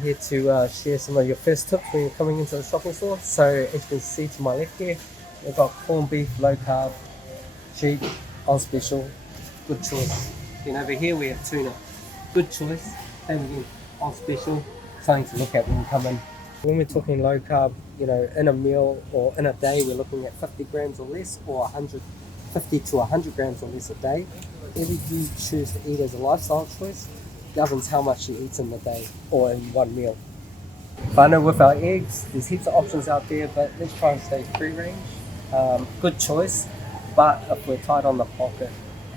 here to share some of your first tips when you're coming into the shopping store. So as you can see to my left here, we've got corned beef, low carb, cheap, on special, good choice. Then over here we have tuna, good choice, same again, on special, something to look at when you come in. When we're talking low carb, in a meal or in a day, we're looking at 50 grams or less, or 150 to 100 grams or less a day. Whatever you choose to eat as a lifestyle choice governs how much you eat in the day or in one meal. I know with our eggs, there's heaps of options out there, but let's try and stay free range. Good choice, but if we're tight on the pocket,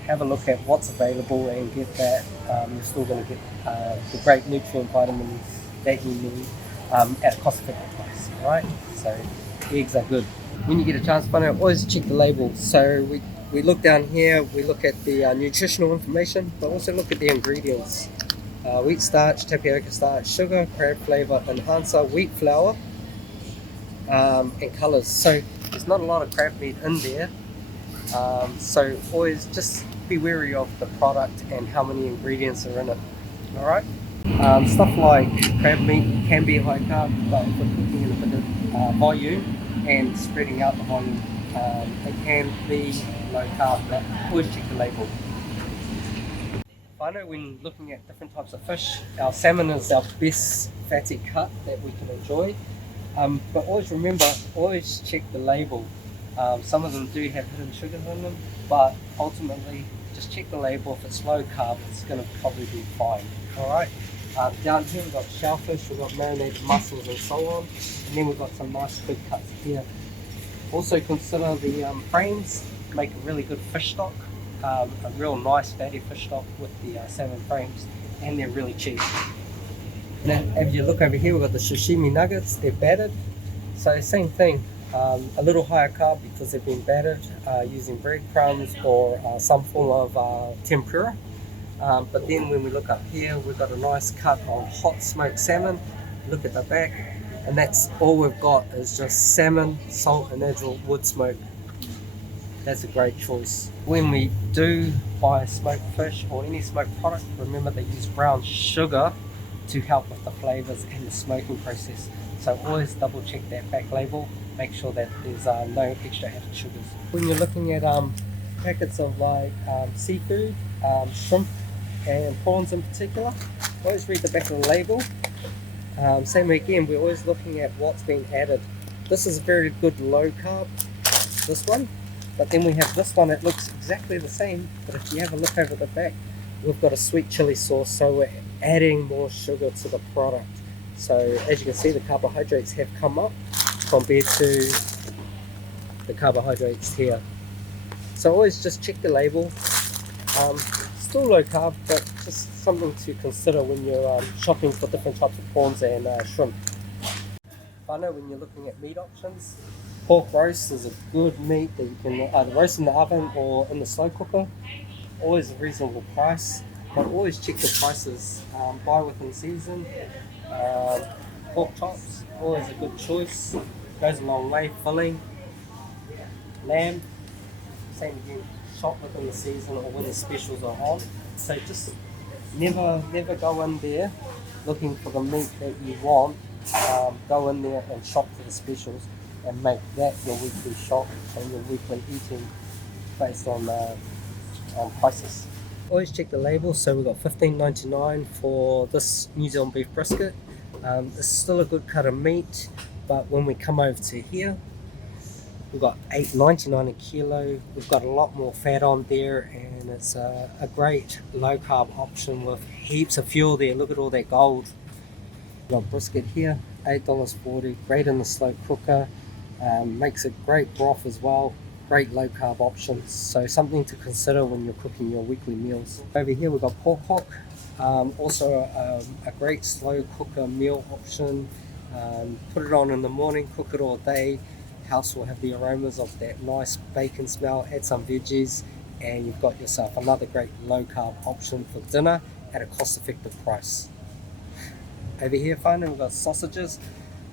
have a look at what's available and get that. You're still going to get the great nutrient vitamins that you need at a cost-effective price. All right, so eggs are good. When you get a chance, always check the label. So we look down here, we look at the nutritional information, but also look at the ingredients. Wheat starch, tapioca starch, sugar, crab flavor enhancer, wheat flour, and colors. So there's not a lot of crab meat in there. So always just be wary of the product and how many ingredients are in it. All right. Stuff like crab meat can be high carb, but if we're cooking in a bit of volume and spreading out the volume, it can be low carb, but always check the label. I know when looking at different types of fish, our salmon is our best fatty cut that we can enjoy. But always remember, always check the label. Some of them do have hidden sugars in them, but ultimately just check the label. If it's low carb, it's going to probably be fine. All right. Down here we've got shellfish, we've got marinated mussels and so on, and then we've got some nice big cuts here. Also consider the frames. Make a really good fish stock, a real nice fatty fish stock with the salmon frames, and they're really cheap. Now, if you look over here, we've got the sashimi nuggets. They're battered, so same thing. A little higher carb because they've been battered using breadcrumbs or some form of tempura. But then when we look up here, we've got a nice cut of hot smoked salmon. Look at the back, and that's all we've got is just salmon, salt and natural wood smoke. That's a great choice. When we do buy smoked fish or any smoked product, remember they use brown sugar to help with the flavors and the smoking process. So always double check that back label. Make sure that there's no extra added sugars. When you're looking at packets of like seafood, shrimp and prawns in particular, always read the back of the label. Same again, we're always looking at what's been added. This is a very good low carb, this one. But then we have this one that looks exactly the same, but if you have a look over the back, we've got a sweet chili sauce, so we're adding more sugar to the product. So as you can see, the carbohydrates have come up compared to the carbohydrates here. So always just check the label. Still low carb, but just something to consider when you're shopping for different types of prawns and shrimp. I know when you're looking at meat options, pork roast is a good meat that you can either roast in the oven or in the slow cooker. Always a reasonable price, but always check the prices. Buy within season. Pork chops, always a good choice. Goes a long way. Filling. Lamb, same again. Shop within the season or when the specials are on. So just never go in there looking for the meat that you want. Go in there and shop for the specials and make that your weekly shop and your weekly eating based on prices. Always check the label. So we've got $15.99 for this New Zealand beef brisket. It's still a good cut of meat, but when we come over to here, we've got $8.99 a kilo. We've got a lot more fat on there, and it's a great low carb option with heaps of fuel there. Look at all that gold. We've got brisket here, $8.40, great in the slow cooker. Makes a great broth as well. Great low carb options. So something to consider when you're cooking your weekly meals. Over here we've got pork hock. Also a great slow cooker meal option. Put it on in the morning, cook it all day. House will have the aromas of that nice bacon smell. Add some veggies and you've got yourself another great low carb option for dinner at a cost effective price. Over here finally we've got sausages.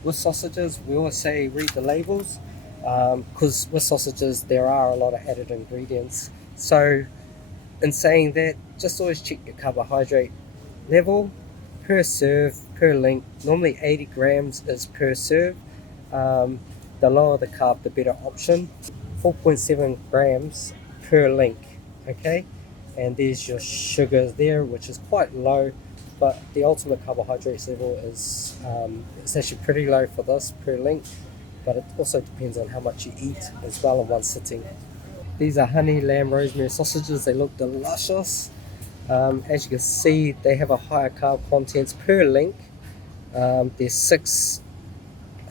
With sausages we always say read the labels, because with sausages there are a lot of added ingredients. So in saying that, just always check your carbohydrate level per serve, per link. Normally 80 grams is per serve. The lower the carb, the better option. 4.7 grams per link. Okay, and there's your sugars there, which is quite low, but the ultimate carbohydrates level is it's actually pretty low for this per link, but it also depends on how much you eat as well in one sitting. These are honey lamb rosemary sausages. They look delicious. As you can see, they have a higher carb contents per link. There's 6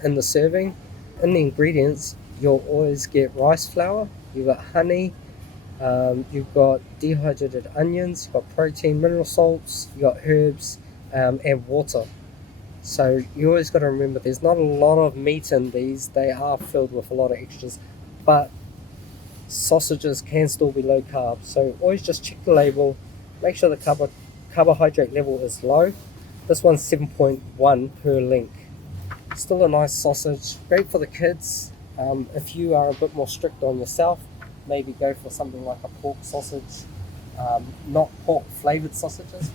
in the serving. In the ingredients, you'll always get rice flour, you've got honey, you've got dehydrated onions, you've got protein, mineral salts, you've got herbs, and water. So you always got to remember there's not a lot of meat in these. They are filled with a lot of extras, but sausages can still be low carb. So always just check the label, make sure the carbohydrate level is low. This one's 7.1 per link. Still a nice sausage, great for the kids. If you are a bit more strict on yourself, maybe go for something like a pork sausage, not pork flavored sausages,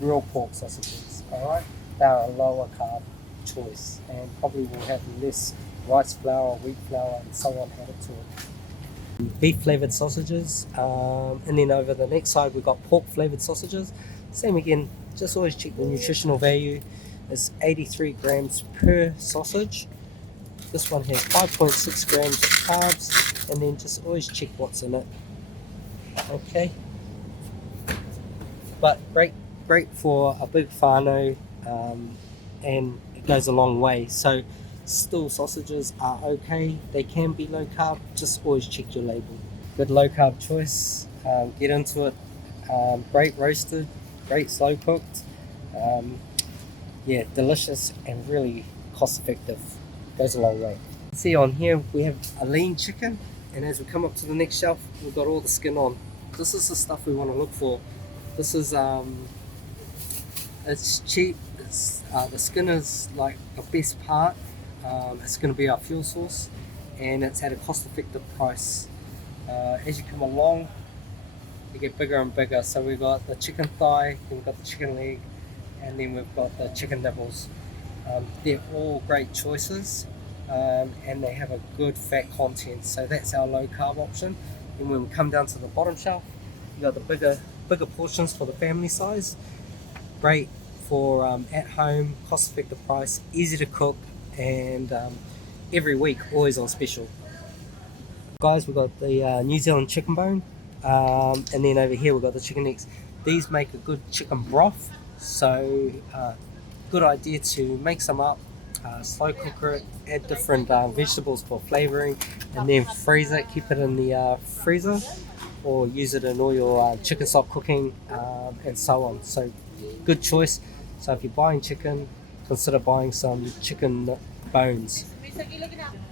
real pork sausages. All right, they're a lower carb choice and probably will have less rice flour, wheat flour, and so on added to it. Beef flavored sausages, and then over the next side we've got pork flavored sausages. Same again, just always check the nutritional value. It's 83 grams per sausage. This one has 5.6 grams of carbs, and then just always check what's in it. Okay, but great for a big whānau, and it goes a long way. So still sausages are okay, they can be low carb, just always check your label. Good low carb choice, get into it. Great roasted, great slow cooked, yeah, delicious and really cost effective, goes a long way. See on here we have a lean chicken, and as we come up to the next shelf we've got all the skin on. This is the stuff we want to look for. This is it's cheap, it's, the skin is like the best part. It's going to be our fuel source, and it's at a cost-effective price. As you come along, they get bigger and bigger. So we've got the chicken thigh, then we've got the chicken leg, and then we've got the chicken nibbles. They're all great choices, and they have a good fat content. So that's our low carb option. And when we come down to the bottom shelf, you got the bigger portions for the family size. Great for at home, cost effective price, easy to cook, and every week always on special. Guys, we've got the New Zealand chicken bone, and then over here we've got the chicken necks. These make a good chicken broth, so good idea to make some up, slow cooker it, add different vegetables for flavouring, and then freeze it, keep it in the freezer, or use it in all your chicken stock cooking, and so on. So good choice. So if you're buying chicken, consider buying some chicken bones.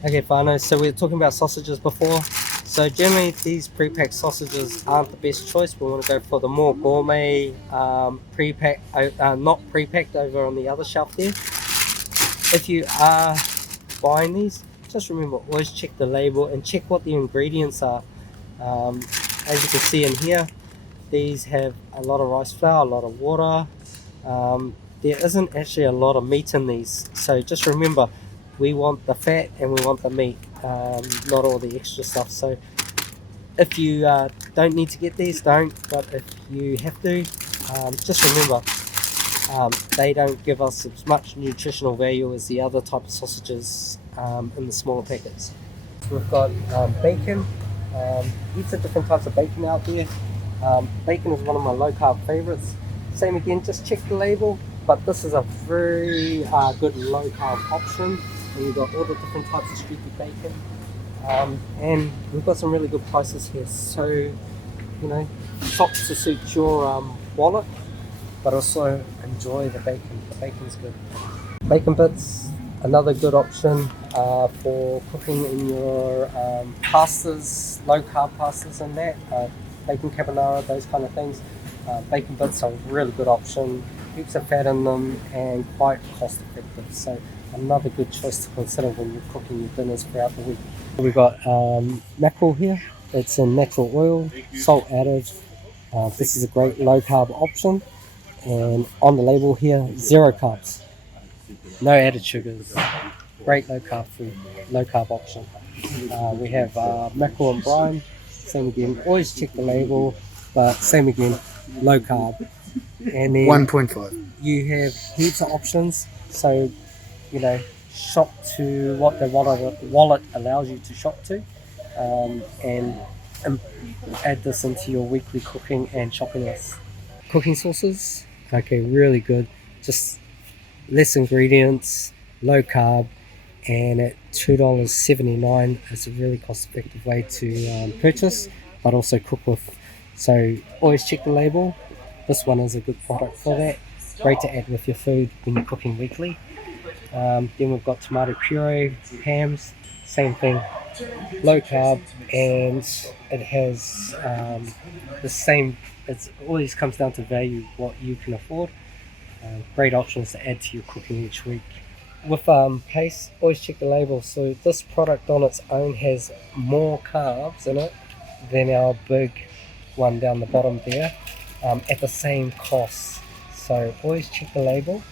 Okay, whānau, so we were talking about sausages before. So generally these pre-packed sausages aren't the best choice. We want to go for the more gourmet, pre-packed, not pre-packed over on the other shelf there. If you are buying these, just remember, always check the label and check what the ingredients are. As you can see in here, these have a lot of rice flour, a lot of water. There isn't actually a lot of meat in these, so just remember, we want the fat and we want the meat, not all the extra stuff. So if you don't need to get these, don't, but if you have to, just remember, they don't give us as much nutritional value as the other type of sausages in the smaller packets. So we've got bacon. Heaps of different types of bacon out there. Bacon is one of my low carb favorites. Same again, just check the label, but this is a very good low carb option. And you've got all the different types of streaky bacon, and we've got some really good prices here. So, you know, shop to suit your wallet, but also enjoy the bacon. The bacon's good. Bacon bits, another good option for cooking in your pastas, low carb pastas and that, bacon carbonara, those kind of things. Bacon bits are a really good option, heaps of fat in them and quite cost effective. So another good choice to consider when you're cooking your dinners throughout the week. We've got mackerel here. It's in natural oil, salt added. This is a great low carb option, And on the label here, 0 carbs, no added sugars, great low carb food, low carb option. We have mackerel and brine, same again, always check the label, but same again, low carb. And then 1.5. you have heaps of options, so shop to what the wallet allows you to shop to, and add this into your weekly cooking and shopping list. Cooking sauces, okay, really good, just less ingredients, low carb, and at $2.79 it's a really cost effective way to purchase but also cook with. So always check the label. This one is a good product for that, great to add with your food when you're cooking weekly. Then we've got tomato puree, hams, same thing, low carb, and it has the same, it always comes down to value, what you can afford. Great options to add to your cooking each week. With paste, always check the label. So this product on its own has more carbs in it than our big one down the bottom there, at the same cost. So always check the label.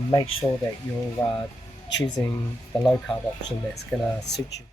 Make sure that you're choosing the low carb option that's going to suit you.